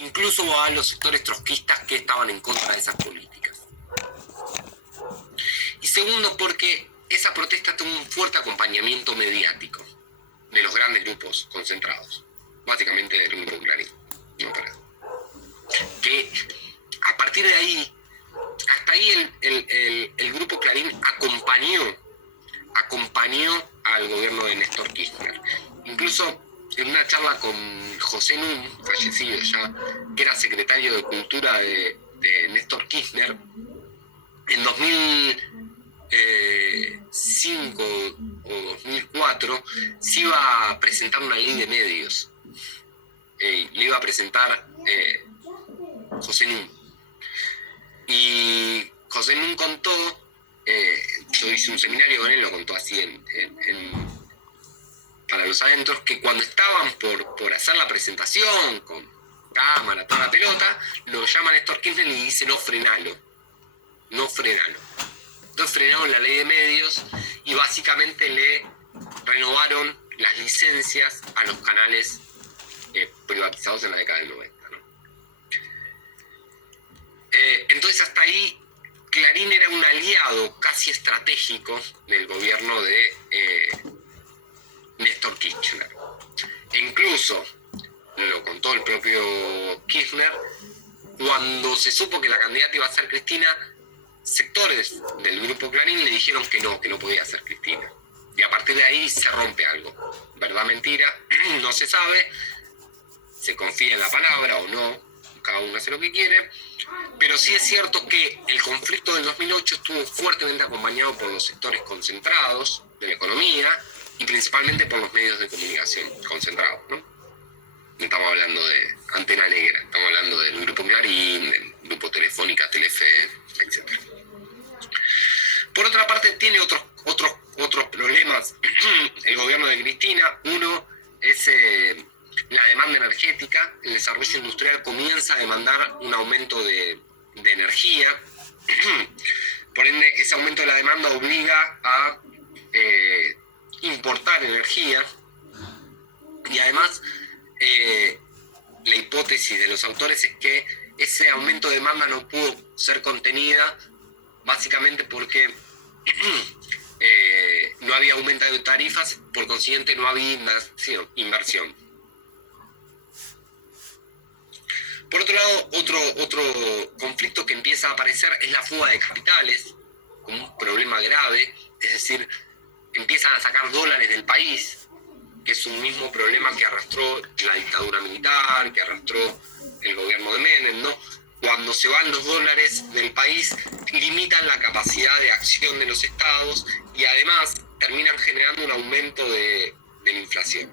incluso a los sectores trotskistas que estaban en contra de esas políticas. Y segundo, porque esa protesta tuvo un fuerte acompañamiento mediático de los grandes grupos concentrados, básicamente del grupo Clarín, ¿no? Que a partir de ahí, hasta ahí el grupo Clarín acompañó al gobierno de Néstor Kirchner. Incluso en una charla con José Nun, fallecido ya, que era secretario de Cultura de Néstor Kirchner, en 2005 o 2004 se iba a presentar una ley de medios. Le iba a presentar José Nun. Y José Nun contó, yo hice un seminario con él, lo contó así para los adentros, que cuando estaban por hacer la presentación, con cámara, toda la pelota, lo llama Néstor Kirchner y dice: no frenalo. Entonces frenaron la ley de medios y básicamente le renovaron las licencias a los canales privatizados en la década del 90, ¿no? Entonces hasta ahí Clarín era un aliado casi estratégico del gobierno de Néstor Kirchner. E incluso, lo contó el propio Kirchner, cuando se supo que la candidata iba a ser Cristina, sectores del grupo Clarín le dijeron que no podía ser Cristina. Y a partir de ahí se rompe algo. ¿Verdad, mentira? No se sabe. Se confía en la palabra o no. Cada uno hace lo que quiere. Pero sí es cierto que el conflicto del 2008 estuvo fuertemente acompañado por los sectores concentrados de la economía y principalmente por los medios de comunicación concentrados, ¿no? No estamos hablando de Antena Negra, estamos hablando del Grupo Clarín, del Grupo Telefónica, Telefe, etc. Por otra parte, tiene otros problemas el gobierno de Cristina. Uno es la demanda energética. El desarrollo industrial comienza a demandar un aumento de energía. Por ende, ese aumento de la demanda obliga a importar energía. Y además, la hipótesis de los autores es que ese aumento de demanda no pudo ser contenida básicamente porque no había aumento de tarifas, por consiguiente no había inversión. Por otro lado, otro conflicto que empieza a aparecer es la fuga de capitales, como un problema grave, es decir, empiezan a sacar dólares del país, que es un mismo problema que arrastró la dictadura militar, que arrastró el gobierno de Menem, ¿no? Cuando se van los dólares del país, limitan la capacidad de acción de los estados y además terminan generando un aumento de la inflación.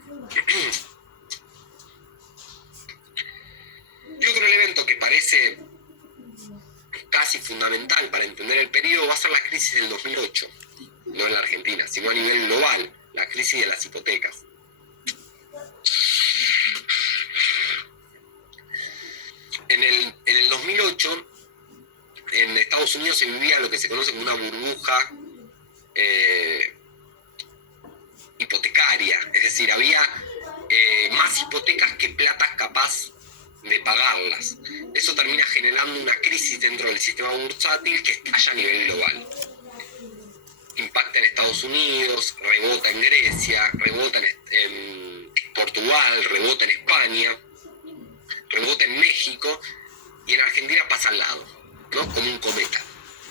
Y otro elemento que parece casi fundamental para entender el periodo va a ser la crisis del 2008, no en la Argentina, sino a nivel global, la crisis de las hipotecas. En el 2008, en Estados Unidos se vivía lo que se conoce como una burbuja hipotecaria, es decir, había más hipotecas que platas capaz de pagarlas. Eso termina generando una crisis dentro del sistema bursátil que estalla a nivel global. Impacta en Estados Unidos, rebota en Grecia, rebota en Portugal, rebota en España, rebota en México y en Argentina pasa al lado, ¿no? Como un cometa,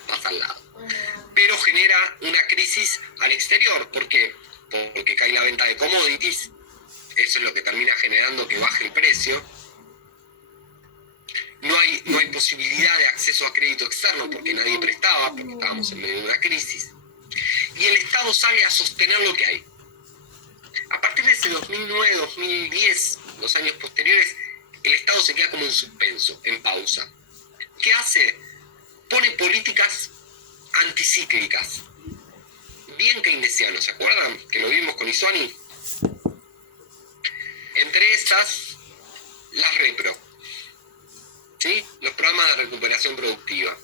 pasa al lado. Pero genera una crisis al exterior. ¿Por qué? Porque cae la venta de commodities, eso es lo que termina generando que baje el precio. No hay posibilidad de acceso a crédito externo porque nadie prestaba, porque estábamos en medio de una crisis. Y el Estado sale a sostener lo que hay. A partir de ese 2009, 2010, los años posteriores, el Estado se queda como en suspenso, en pausa. ¿Qué hace? Pone políticas anticíclicas. Bien keynesianos, ¿se acuerdan? Que lo vimos con Isuani. Entre estas, las repro. ¿Sí? Los programas de recuperación productiva.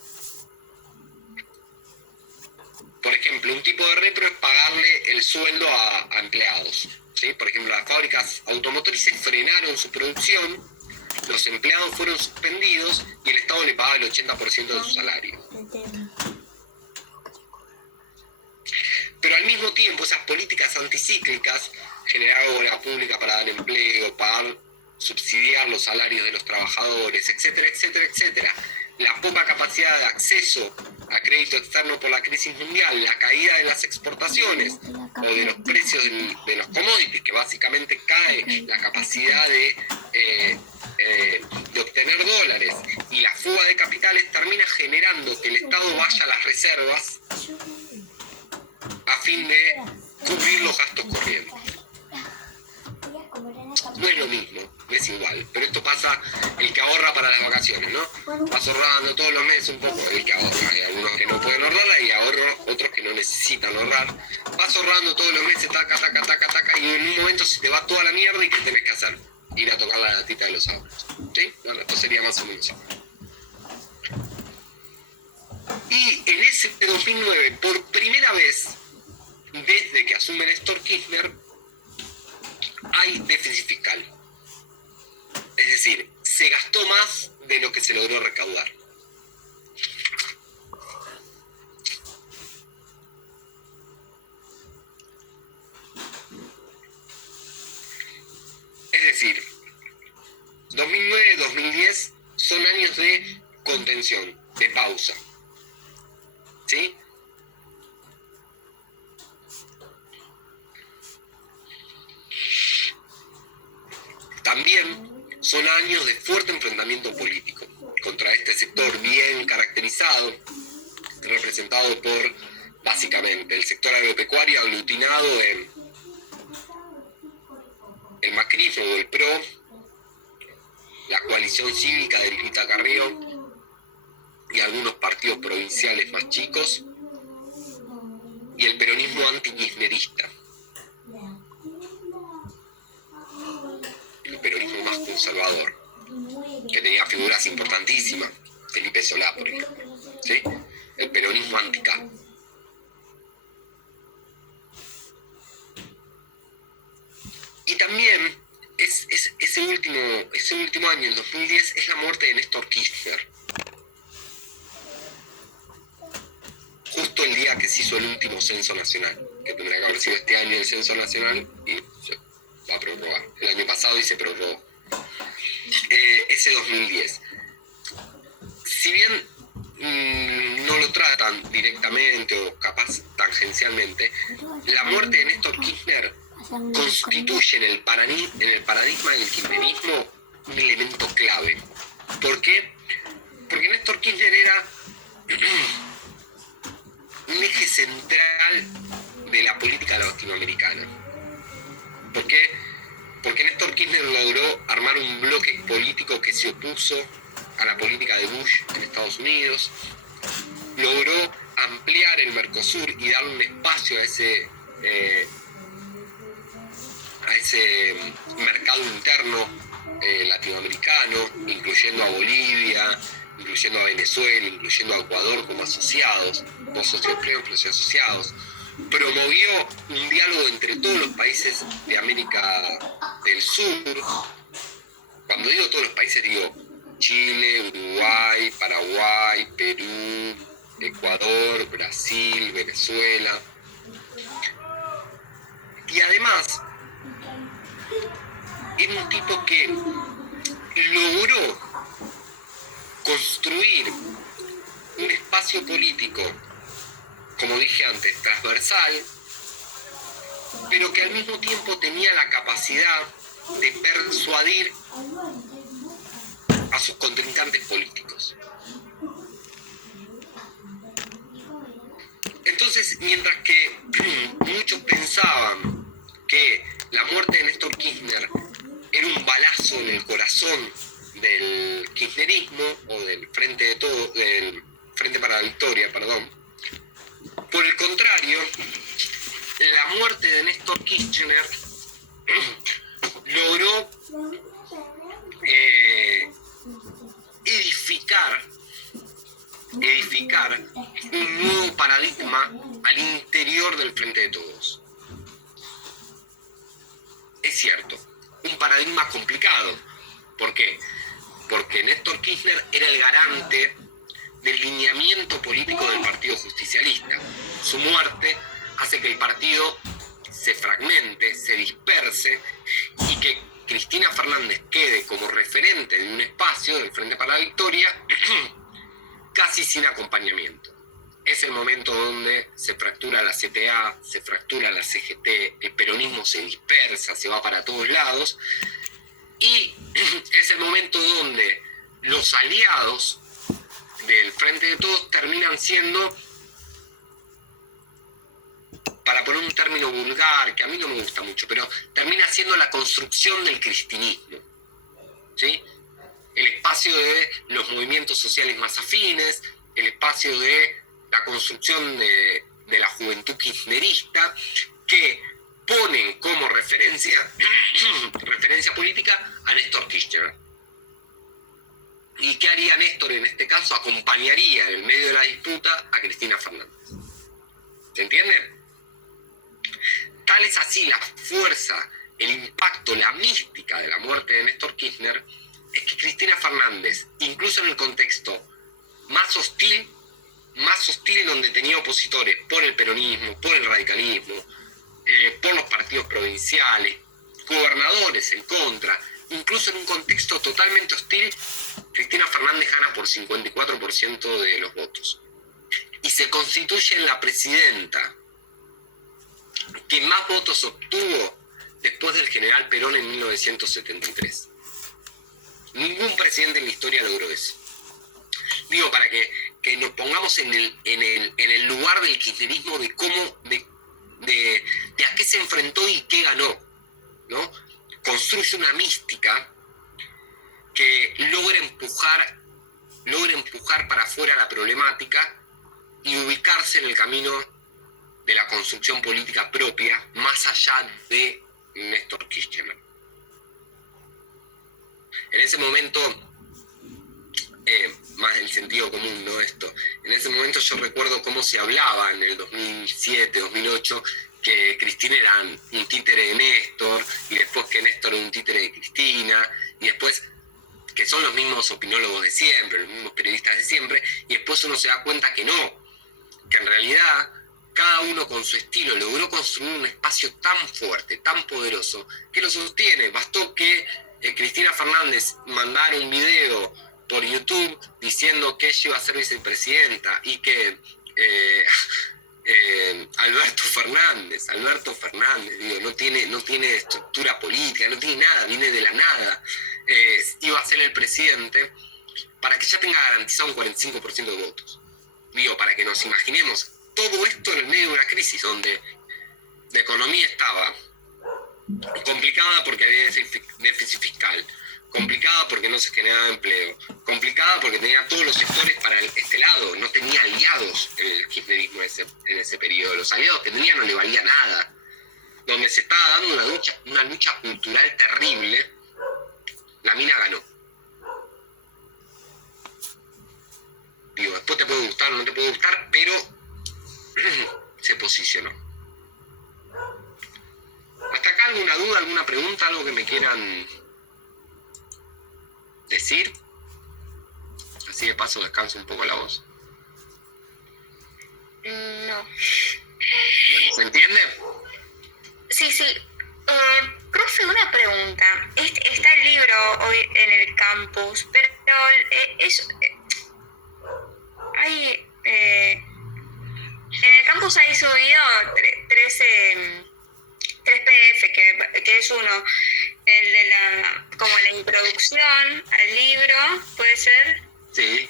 Por ejemplo, un tipo de repro es pagarle el sueldo a empleados. ¿Sí? Por ejemplo, las fábricas automotrices frenaron su producción, los empleados fueron suspendidos y el Estado le pagaba el 80% de su salario. Pero al mismo tiempo esas políticas anticíclicas, generar obra pública para dar empleo, pagar, subsidiar los salarios de los trabajadores, etcétera, etcétera, etcétera, la poca capacidad de acceso a crédito externo por la crisis mundial, la caída de las exportaciones o de los precios de los commodities, que básicamente cae la capacidad de obtener dólares, y la fuga de capitales termina generando que el Estado vaya a las reservas a fin de cubrir los gastos corrientes. No es lo mismo, no es igual, pero esto pasa el que ahorra para las vacaciones, ¿no? Vas ahorrando todos los meses un poco, el que ahorra, hay algunos que no pueden ahorrar y otros que no necesitan ahorrar. Vas ahorrando todos los meses, taca, taca, taca, taca, y en un momento se te va toda la mierda y ¿qué tenés que hacer? Ir a tocar la latita de los ahorros, ¿sí? Bueno, esto sería más o menos eso. Y en ese 2009, por primera vez, desde que asume Néstor Kirchner, hay déficit fiscal. Es decir, se gastó más de lo que se logró recaudar. Es decir, 2009-2010 son años de contención, de pausa. ¿Sí? También son años de fuerte enfrentamiento político contra este sector bien caracterizado, representado por, básicamente, el sector agropecuario aglutinado en el macrismo o el PRO, la coalición cívica de Rita Carrió y algunos partidos provinciales más chicos, y el peronismo antikirchnerista, el peronismo más conservador, que tenía figuras importantísimas, Felipe Solá, por ejemplo, ¿sí? El peronismo anti-K. Y también ese último año, el 2010, es la muerte de Néstor Kirchner. Justo el día que se hizo el último censo nacional, que tendría que haber sido este año el censo nacional, y se va a prorrogar. El año pasado y se prorrogó. Ese 2010. Si bien no lo tratan directamente o capaz tangencialmente, la muerte de Néstor Kirchner constituye en el paradigma del kirchnerismo un elemento clave. ¿Por qué? Porque Néstor Kirchner era un eje central de la política latinoamericana. ¿Por qué? Porque Néstor Kirchner logró armar un bloque político que se opuso a la política de Bush en Estados Unidos, logró ampliar el Mercosur y darle un espacio a ese mercado interno latinoamericano, incluyendo a Bolivia, incluyendo a Venezuela, incluyendo a Ecuador como asociados, no socios plenos, pero sí asociados. Promovió un diálogo entre todos los países de América del Sur. Cuando digo todos los países, digo Chile, Uruguay, Paraguay, Perú, Ecuador, Brasil, Venezuela. Y además, era un tipo que logró construir un espacio político, como dije antes, transversal, pero que al mismo tiempo tenía la capacidad de persuadir a sus contrincantes políticos. Entonces, mientras que muchos pensaban que la muerte de Néstor Kirchner era un balazo en el corazón del kirchnerismo, o del Frente para la Victoria, perdón, por el contrario, la muerte de Néstor Kirchner logró edificar un nuevo paradigma al interior del Frente de Todos. Es cierto, un paradigma complicado. ¿Por qué? porque Néstor Kirchner era el garante del lineamiento político del Partido Justicialista. Su muerte hace que el partido se fragmente, se disperse y que Cristina Fernández quede como referente de un espacio del Frente para la Victoria casi sin acompañamiento. Es el momento donde se fractura la CTA, se fractura la CGT, el peronismo se dispersa, se va para todos lados, y es el momento donde los aliados del Frente de Todos terminan siendo, para poner un término vulgar, que a mí no me gusta mucho, pero termina siendo la construcción del cristinismo, ¿sí? El espacio de los movimientos sociales más afines, el espacio de la construcción de la juventud kirchnerista, que ponen como referencia política a Néstor Kirchner. ¿Y qué haría Néstor en este caso? Acompañaría en el medio de la disputa a Cristina Fernández. ¿Se entiende? Tal es así la fuerza, el impacto, la mística de la muerte de Néstor Kirchner, es que Cristina Fernández, incluso en el contexto más hostil donde tenía opositores por el peronismo, por el radicalismo, por los partidos provinciales, gobernadores en contra, incluso en un contexto totalmente hostil, Cristina Fernández gana por 54% de los votos. Y se constituye en la presidenta que más votos obtuvo después del general Perón en 1973. Ningún presidente en la historia logró eso. Digo, para que nos pongamos en el lugar del kirchnerismo, de cómo, de a qué se enfrentó y qué ganó, ¿no? Construye una mística que logra empujar para afuera la problemática y ubicarse en el camino de la construcción política propia, más allá de Néstor Kirchner. En ese momento, más del sentido común, ¿no? En ese momento yo recuerdo cómo se hablaba en el 2007, 2008, que Cristina era un títere de Néstor, y después que Néstor era un títere de Cristina, y después que son los mismos opinólogos de siempre, los mismos periodistas de siempre, y después uno se da cuenta que no, que en realidad cada uno con su estilo logró construir un espacio tan fuerte, tan poderoso, que lo sostiene. Bastó que Cristina Fernández mandara un video por YouTube diciendo que ella iba a ser vicepresidenta y que Alberto Fernández, digo, no tiene estructura política, no tiene nada, viene de la nada, iba a ser el presidente, para que ya tenga garantizado un 45% de votos. Digo, para que nos imaginemos todo esto en el medio de una crisis donde la economía estaba complicada porque había déficit fiscal, complicada porque no se generaba empleo, complicada porque tenía todos los sectores para este lado, no tenía aliados el kirchnerismo en ese periodo, los aliados que tenía no le valía nada, donde se estaba dando una lucha cultural terrible, la mina ganó. Digo, después te puede gustar o no te puede gustar, pero se posicionó. ¿Hasta acá alguna duda, alguna pregunta, algo que me quieran decir? Así de paso descanso un poco la voz. No. Bueno, ¿se entiende? Sí. Profe, una pregunta. Está el libro hoy en el campus, pero hay... en el campus hay subido tres PDF, que es uno, el de como la introducción al libro, ¿puede ser? Sí.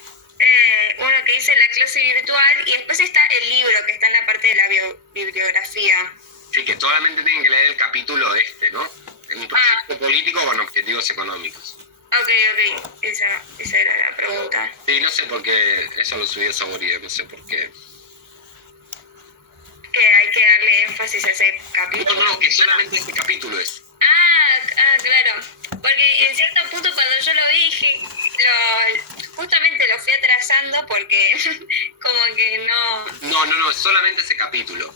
Uno que dice la clase virtual, y después está el libro que está en la parte de la bibliografía. Sí, que solamente tienen que leer el capítulo ¿no? Un proyecto político con objetivos económicos. Ok, esa era la pregunta. Sí, no sé por qué, eso lo subí a Saborío, no sé por qué. Que hay que darle énfasis a ese capítulo. No, que solamente este capítulo es. Claro. Porque en cierto punto cuando yo lo vi dije, justamente lo fui atrasando porque como que no... No, solamente ese capítulo.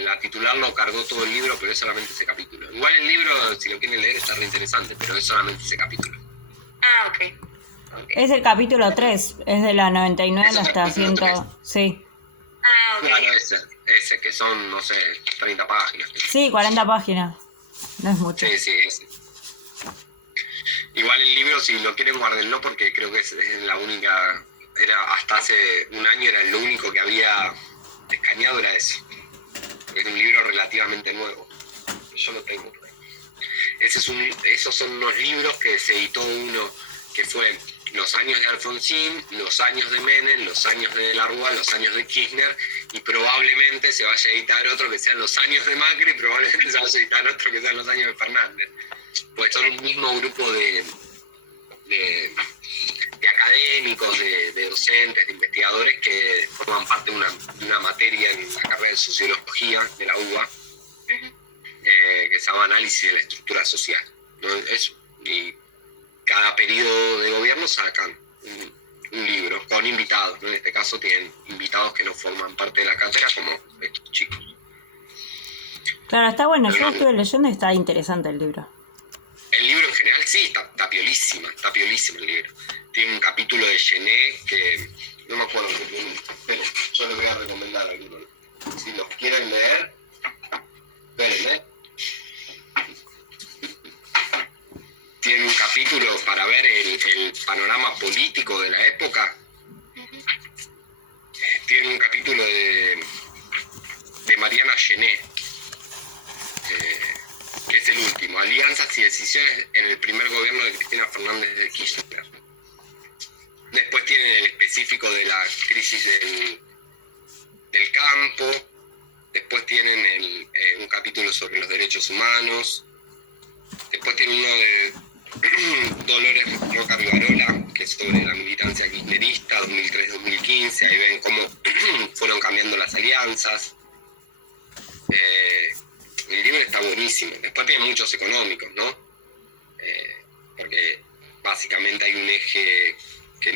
La titular lo cargó todo el libro, pero es solamente ese capítulo. Igual el libro, si lo quieren leer, está re interesante, pero es solamente ese capítulo. ok. Es el capítulo 3, es de la 99 Eso es hasta el capítulo 100. Sí. Ah, ok. Claro, ese, que son, no sé, 30 páginas. Sí, 40 páginas. No es mucho. Sí, ese. Igual el libro, si lo quieren, guárdenlo, porque creo que es la única, hasta hace un año era lo único que había escaneado, era eso. Es un libro relativamente nuevo. Yo lo tengo. Esos son unos libros que se editó uno, que fue los años de Alfonsín, los años de Menem, los años de la Rúa, los años de Kirchner, y probablemente se vaya a editar otro que sean los años de Macri, y probablemente se vaya a editar otro que sean los años de Fernández. Pues son un mismo grupo de académicos, de docentes, de investigadores que forman parte de una materia en la carrera de Sociología de la UBA, que se llama Análisis de la Estructura Social, ¿no? Y cada periodo de gobierno sacan un libro con invitados, ¿no? En este caso tienen invitados que no forman parte de la cátedra, como estos chicos. Claro, está bueno. Yo estuve leyendo y está interesante el libro. El libro en general sí, está piolísimo el libro. Tiene un capítulo de Gené que no me acuerdo qué tiene, pero yo les voy a recomendar alguno. Si los quieren leer, espérenme. Tiene un capítulo para ver el panorama político de la época. Tiene un capítulo de Mariana Gené, que es el último, Alianzas y decisiones en el primer gobierno de Cristina Fernández de Kirchner. Después tienen el específico de la crisis del campo. Después tienen un capítulo sobre los derechos humanos. Después tienen uno de Dolores Roca Rivarola, que es sobre la militancia kirchnerista 2003-2015. Ahí ven cómo fueron cambiando las alianzas. El libro está buenísimo. Después tiene muchos económicos, ¿no? Porque básicamente hay un eje que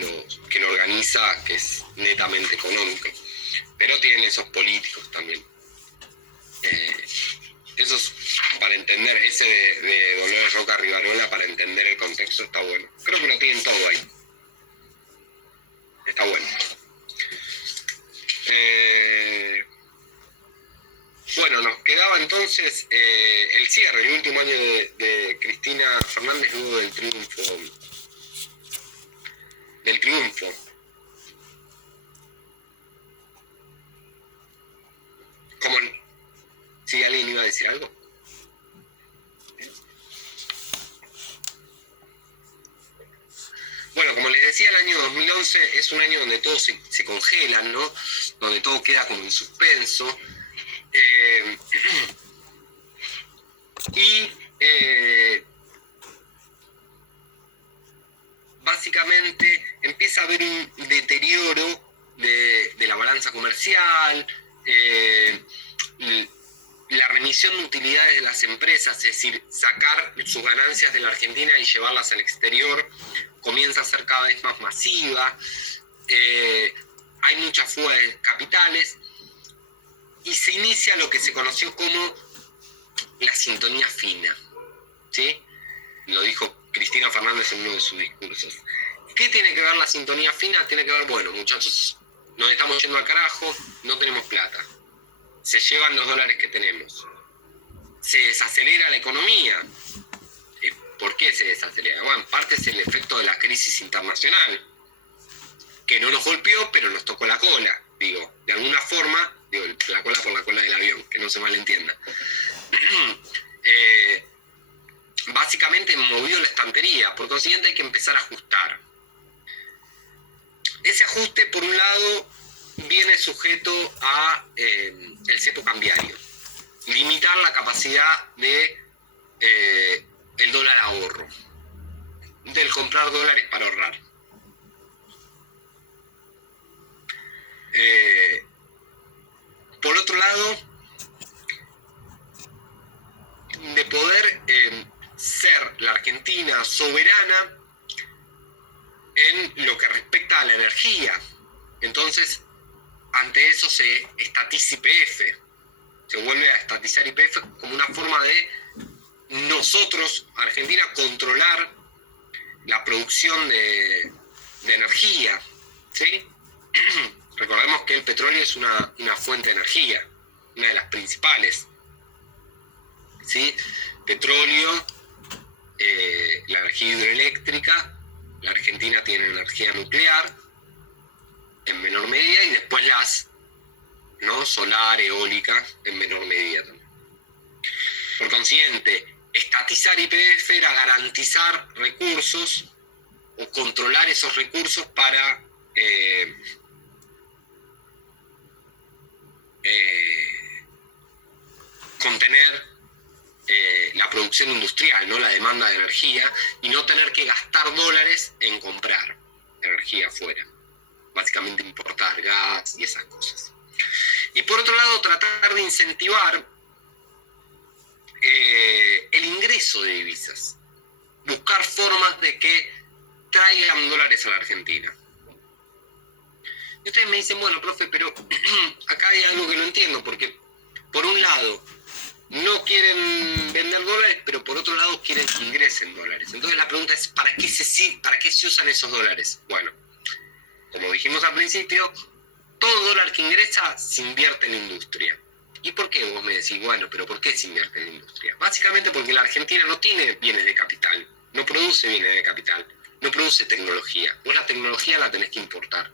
lo organiza, que es netamente económico. Pero tienen esos políticos también. Eso es para entender, ese de Dolores Roca Rivarola, para entender el contexto, está bueno. Creo que lo tienen todo ahí. Está bueno. Bueno, nos quedaba entonces el cierre, el último año de Cristina Fernández luego del triunfo. Como si alguien iba a decir algo. Bueno, como les decía, el año 2011 es un año donde todo se congela, ¿no? Donde todo queda como en suspenso. Básicamente empieza a haber un deterioro de la balanza comercial, la remisión de utilidades de las empresas, es decir, sacar sus ganancias de la Argentina y llevarlas al exterior, comienza a ser cada vez más masiva, hay mucha fuga de capitales y se inicia lo que se conoció como la sintonía fina, ¿sí? Lo dijo Cristina Fernández en uno de sus discursos. ¿Qué tiene que ver la sintonía fina? Tiene que ver, bueno, muchachos, nos estamos yendo al carajo, no tenemos plata. Se llevan los dólares que tenemos. Se desacelera la economía. ¿Por qué se desacelera? Bueno, en parte es el efecto de la crisis internacional, que no nos golpeó, pero nos tocó la cola. Digo, de alguna forma, la cola por la cola del avión, que no se malentienda. Básicamente movió la estantería, por consiguiente hay que empezar a ajustar. Ese ajuste, por un lado, viene sujeto a el cepo cambiario. Limitar la capacidad de el dólar ahorro, del comprar dólares para ahorrar. Por otro lado, de poder ser la Argentina soberana en lo que respecta a la energía. Entonces, ante eso se estatiza YPF. Se vuelve a estatizar YPF como una forma de nosotros, Argentina, controlar la producción de de energía, ¿sí? Recordemos que el petróleo es una fuente de energía, una de las principales, ¿sí? Petróleo, la energía hidroeléctrica, la Argentina tiene energía nuclear en menor medida y después las, ¿no? Solar, eólica en menor medida también. Por consiguiente, estatizar YPF era garantizar recursos o controlar esos recursos para contener la producción industrial, ¿no? La demanda de energía, y no tener que gastar dólares en comprar energía afuera. Básicamente importar gas y esas cosas. Y por otro lado, tratar de incentivar el ingreso de divisas. Buscar formas de que traigan dólares a la Argentina. Y ustedes me dicen, bueno, profe, pero acá hay algo que no entiendo, porque por un lado no quieren vender dólares, pero por otro lado quieren que ingresen dólares. Entonces la pregunta es, ¿para qué se usan esos dólares? Bueno, como dijimos al principio, todo dólar que ingresa se invierte en la industria. ¿Y por qué? Vos me decís, bueno, pero ¿por qué se invierte en la industria? Básicamente porque la Argentina no tiene bienes de capital, no produce bienes de capital, no produce tecnología. Vos la tecnología la tenés que importar.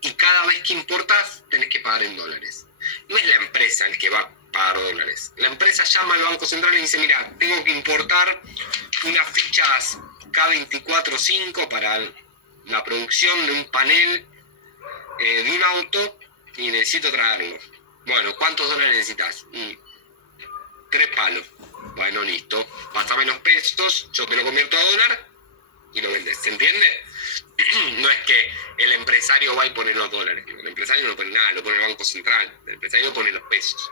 Y cada vez que importás, tenés que pagar en dólares. No es la empresa el que va a pagar dólares. La empresa llama al Banco Central y dice, mira, tengo que importar unas fichas K24-5 para la producción de un panel de un auto y necesito traerlo. Bueno, ¿cuántos dólares necesitas? 3 palos. Bueno, listo. Pásame los pesos, yo te lo convierto a dólar y lo vendes. ¿Se entiende? No es que el empresario va y pone los dólares. El empresario no pone nada, lo pone el Banco Central. El empresario pone los pesos.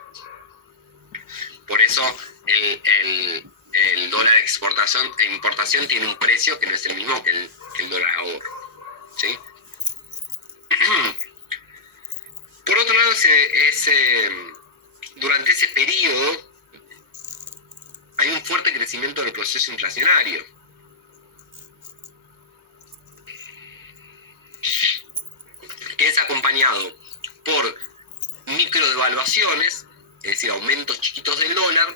Por eso el dólar de exportación e importación tiene un precio que no es el mismo que el dólar ahorro. ¿Sí? Por otro lado, durante ese periodo hay un fuerte crecimiento del proceso inflacionario. Que es acompañado por microdevaluaciones, es decir, aumentos chiquitos del dólar,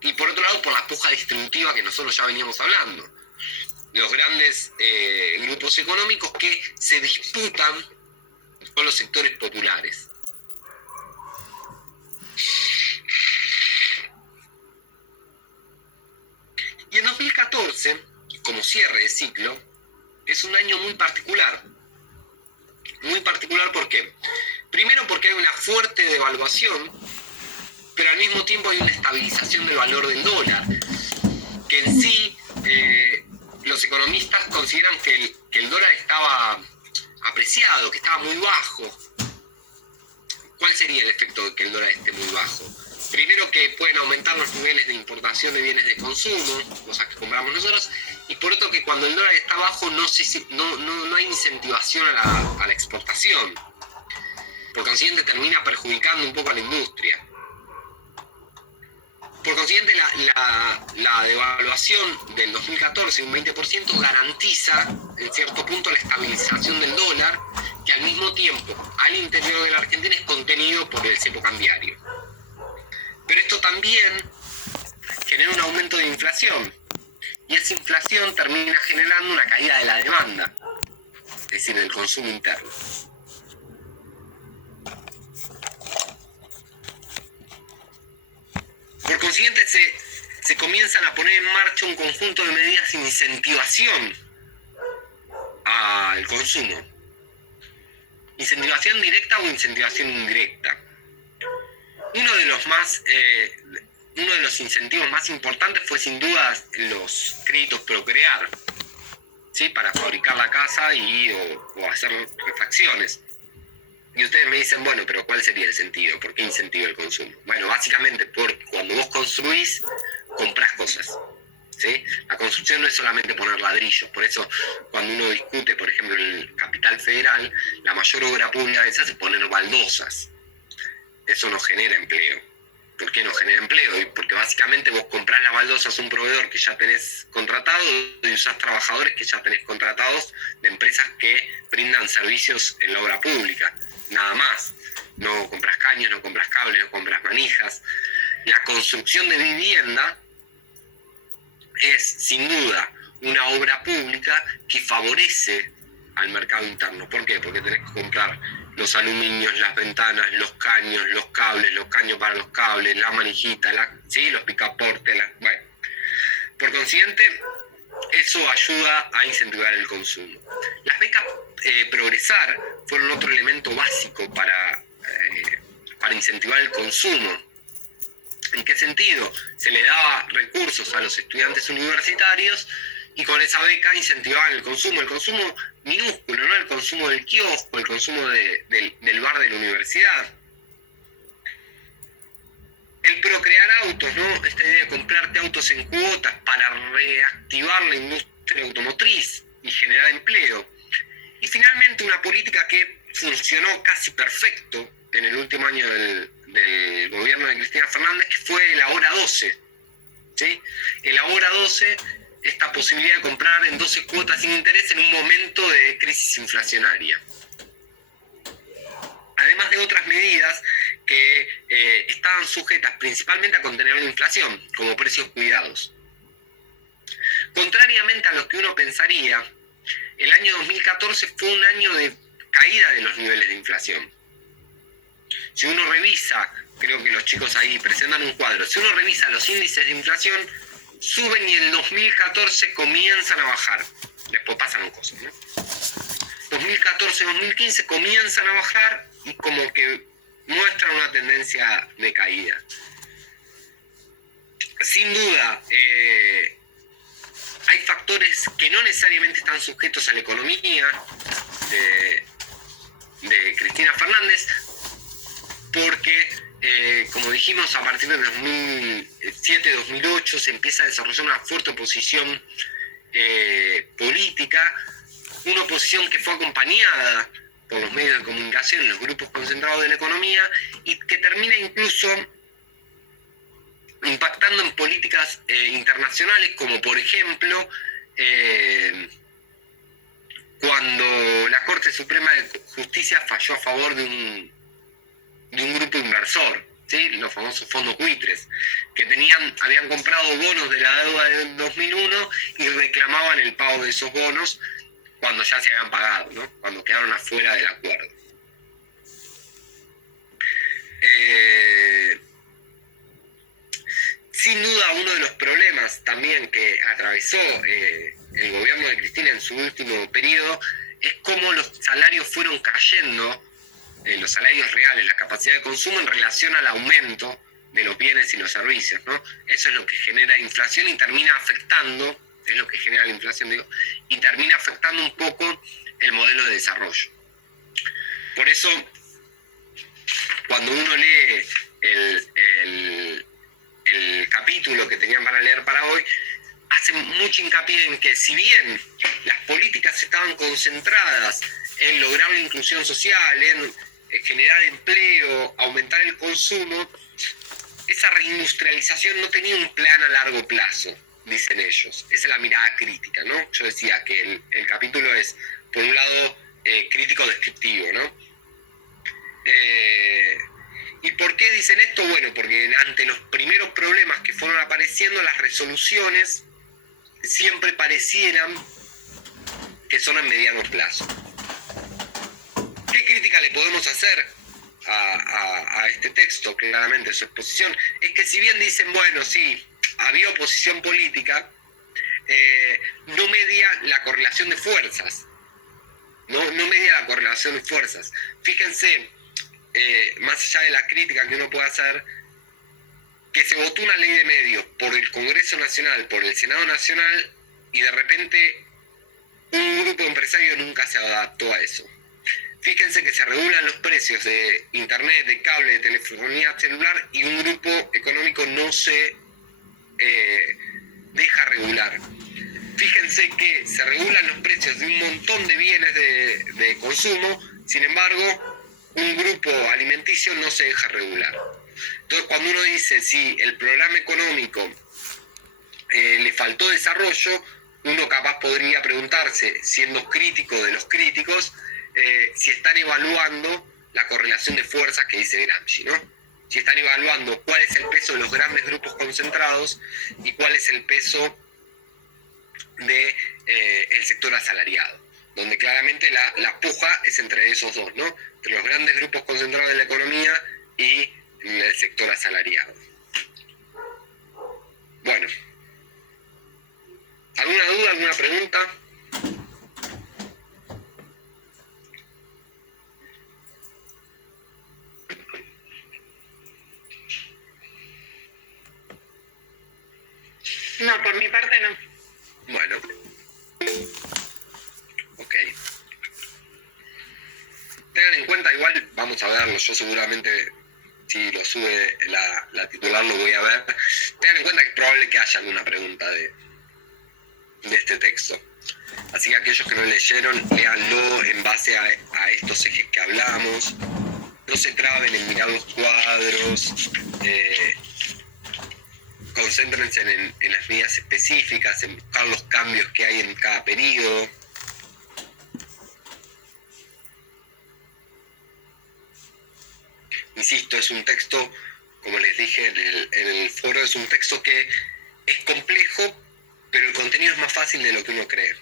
y por otro lado por la puja distributiva que nosotros ya veníamos hablando. Los grandes grupos económicos que se disputan con los sectores populares. Y en 2014, como cierre de ciclo, es un año muy particular. Muy particular, ¿por qué? Primero porque hay una fuerte devaluación, pero al mismo tiempo hay una estabilización del valor del dólar, que en sí los economistas consideran que el dólar estaba apreciado, que estaba muy bajo. ¿Cuál sería el efecto de que el dólar esté muy bajo? Primero, que pueden aumentar los niveles de importación de bienes de consumo, cosas que compramos nosotros, y por otro, que cuando el dólar está bajo no hay incentivación a la exportación. Por consiguiente, termina perjudicando un poco a la industria. Por consiguiente, la devaluación del 2014, un 20%, garantiza en cierto punto la estabilización del dólar, que al mismo tiempo al interior de la Argentina es contenido por el cepo cambiario. Pero esto también genera un aumento de inflación, y esa inflación termina generando una caída de la demanda, es decir, del consumo interno. Por consiguiente, se comienzan a poner en marcha un conjunto de medidas de incentivación al consumo. Incentivación directa o incentivación indirecta. Uno de los incentivos más importantes fue sin duda los créditos Procrear, ¿sí? Para fabricar la casa o hacer refacciones. Y ustedes me dicen, bueno, pero ¿cuál sería el sentido? ¿Por qué incentiva el consumo? Bueno, básicamente porque cuando vos construís, comprás cosas, ¿sí? La construcción no es solamente poner ladrillos. Por eso, cuando uno discute, por ejemplo, en el Capital Federal, la mayor obra pública que se hace es poner baldosas. Eso no genera empleo. ¿Por qué no genera empleo? Y porque básicamente vos comprás las baldosas a un proveedor que ya tenés contratado y usás trabajadores que ya tenés contratados de empresas que brindan servicios en la obra pública. Nada más. No compras caños, no compras cables, no compras manijas. La construcción de vivienda es, sin duda, una obra pública que favorece al mercado interno. ¿Por qué? Porque tenés que comprar los aluminios, las ventanas, los caños para los cables, la manijita, ¿sí? Los picaportes, bueno. Por consiguiente, eso ayuda a incentivar el consumo. Las becas Progresar fueron otro elemento básico para incentivar el consumo. ¿En qué sentido? Se le daba recursos a los estudiantes universitarios y con esa beca incentivaban el consumo minúsculo, no el consumo del kiosco, el consumo del bar de la universidad. El procrear autos, ¿no? Esta idea de comprarte autos en cuotas para reactivar la industria automotriz y generar empleo. Y finalmente una política que funcionó casi perfecto en el último año del gobierno de Cristina Fernández, que fue el Ahora 12. ¿Sí? El Ahora 12, esta posibilidad de comprar en 12 cuotas sin interés en un momento de crisis inflacionaria. Además de otras medidas que estaban sujetas principalmente a contener la inflación, como precios cuidados. Contrariamente a lo que uno pensaría, el año 2014 fue un año de caída de los niveles de inflación. Si uno revisa, creo que los chicos ahí presentan un cuadro, si uno revisa los índices de inflación, suben y en el 2014 comienzan a bajar. Después pasan cosas, ¿no? 2014-2015 comienzan a bajar y como que muestran una tendencia de caída. Sin duda, hay factores que no necesariamente están sujetos a la economía de Cristina Fernández, porque, como dijimos, a partir de 2007-2008 se empieza a desarrollar una fuerte oposición política, una oposición que fue acompañada por los medios de comunicación y los grupos concentrados de la economía y que termina incluso impactando en políticas internacionales, como por ejemplo cuando la Corte Suprema de Justicia falló a favor de un grupo inversor, ¿sí? Los famosos fondos buitres, que habían comprado bonos de la deuda del 2001 y reclamaban el pago de esos bonos cuando ya se habían pagado, ¿no? Cuando quedaron afuera del acuerdo. Sin duda, uno de los problemas también que atravesó el gobierno de Cristina en su último periodo es cómo los salarios fueron cayendo, los salarios reales, la capacidad de consumo en relación al aumento de los bienes y los servicios, ¿no? Eso es lo que genera inflación y termina afectando, es lo que genera la inflación, digo, y termina afectando un poco el modelo de desarrollo. Por eso, cuando uno lee el capítulo que tenían para leer para hoy, hace mucho hincapié en que si bien las políticas estaban concentradas en lograr la inclusión social, en generar empleo, aumentar el consumo, esa reindustrialización no tenía un plan a largo plazo, dicen ellos. Esa es la mirada crítica, ¿no? Yo decía que el capítulo es, por un lado, crítico-descriptivo, ¿no? ¿Y por qué dicen esto? Bueno, porque ante los primeros problemas que fueron apareciendo, las resoluciones siempre parecieran que son a mediano plazo. ¿Qué crítica le podemos hacer a este texto? Claramente su exposición es que si bien dicen, bueno, sí, había oposición política, no media la correlación de fuerzas. No media la correlación de fuerzas. Fíjense, más allá de la crítica que uno puede hacer, que se votó una ley de medios por el Congreso Nacional, por el Senado Nacional, y de repente un grupo empresario nunca se adaptó a eso. Fíjense que se regulan los precios de internet, de cable, de telefonía celular, y un grupo económico no se deja regular. Fíjense que se regulan los precios de un montón de bienes de consumo, sin embargo, un grupo alimenticio no se deja regular. Entonces, cuando uno dice si el programa económico le faltó desarrollo, uno capaz podría preguntarse, siendo crítico de los críticos, si están evaluando la correlación de fuerzas que dice Gramsci, ¿no? Si están evaluando cuál es el peso de los grandes grupos concentrados y cuál es el peso de el sector asalariado, donde claramente la puja es entre esos dos, ¿no? Entre los grandes grupos concentrados de la economía y el sector asalariado. Bueno, ¿alguna duda, alguna pregunta? No, por mi parte no. Bueno. Ok. Tengan en cuenta, igual vamos a verlo, yo seguramente si lo sube la titular lo voy a ver. Tengan en cuenta que es probable que haya alguna pregunta de este texto. Así que aquellos que no leyeron, léanlo en base a estos ejes que hablamos. No se traben en mirar los cuadros. Concéntrense en las medidas específicas, en buscar los cambios que hay en cada periodo. Insisto, es un texto, como les dije en el foro, es un texto que es complejo, pero el contenido es más fácil de lo que uno cree.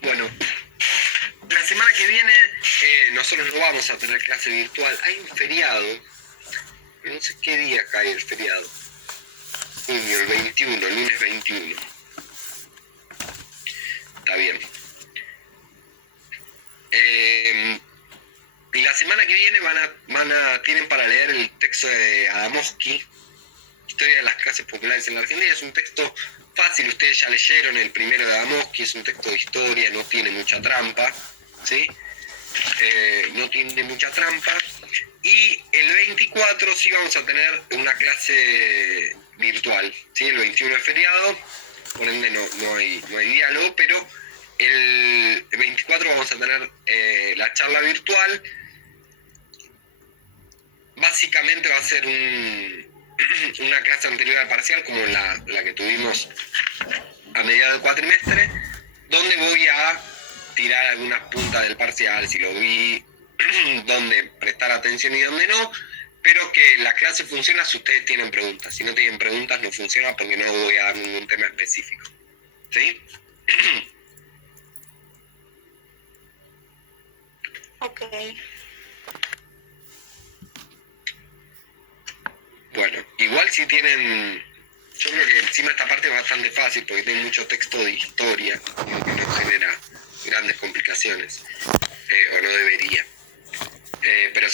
Bueno, la semana que viene nosotros no vamos a tener clase virtual. Hay un feriado, no sé qué día cae el feriado. Junio, el 21, lunes 21. Está bien. Y la semana que viene tienen para leer el texto de Adamowski, Historia de las clases populares en la Argentina. Es un texto fácil, ustedes ya leyeron el primero de Adamowski, es un texto de historia, no tiene mucha trampa, ¿sí? No tiene mucha trampa. Y el 24 sí vamos a tener una clase virtual, ¿sí? El 21 es feriado, por ende no hay diálogo, pero el 24 vamos a tener la charla virtual. Básicamente va a ser una clase anterior al parcial, como la que tuvimos a mediados del cuatrimestre, donde voy a tirar algunas puntas del parcial, si lo vi, donde prestar atención y donde no, pero que la clase funciona si ustedes tienen preguntas. Si no tienen preguntas no funciona porque no voy a dar ningún tema específico. ¿Sí? Ok. Bueno, igual si tienen... Yo creo que encima esta parte es bastante fácil porque tiene mucho texto de historia, que no genera grandes complicaciones, o no debería. Pero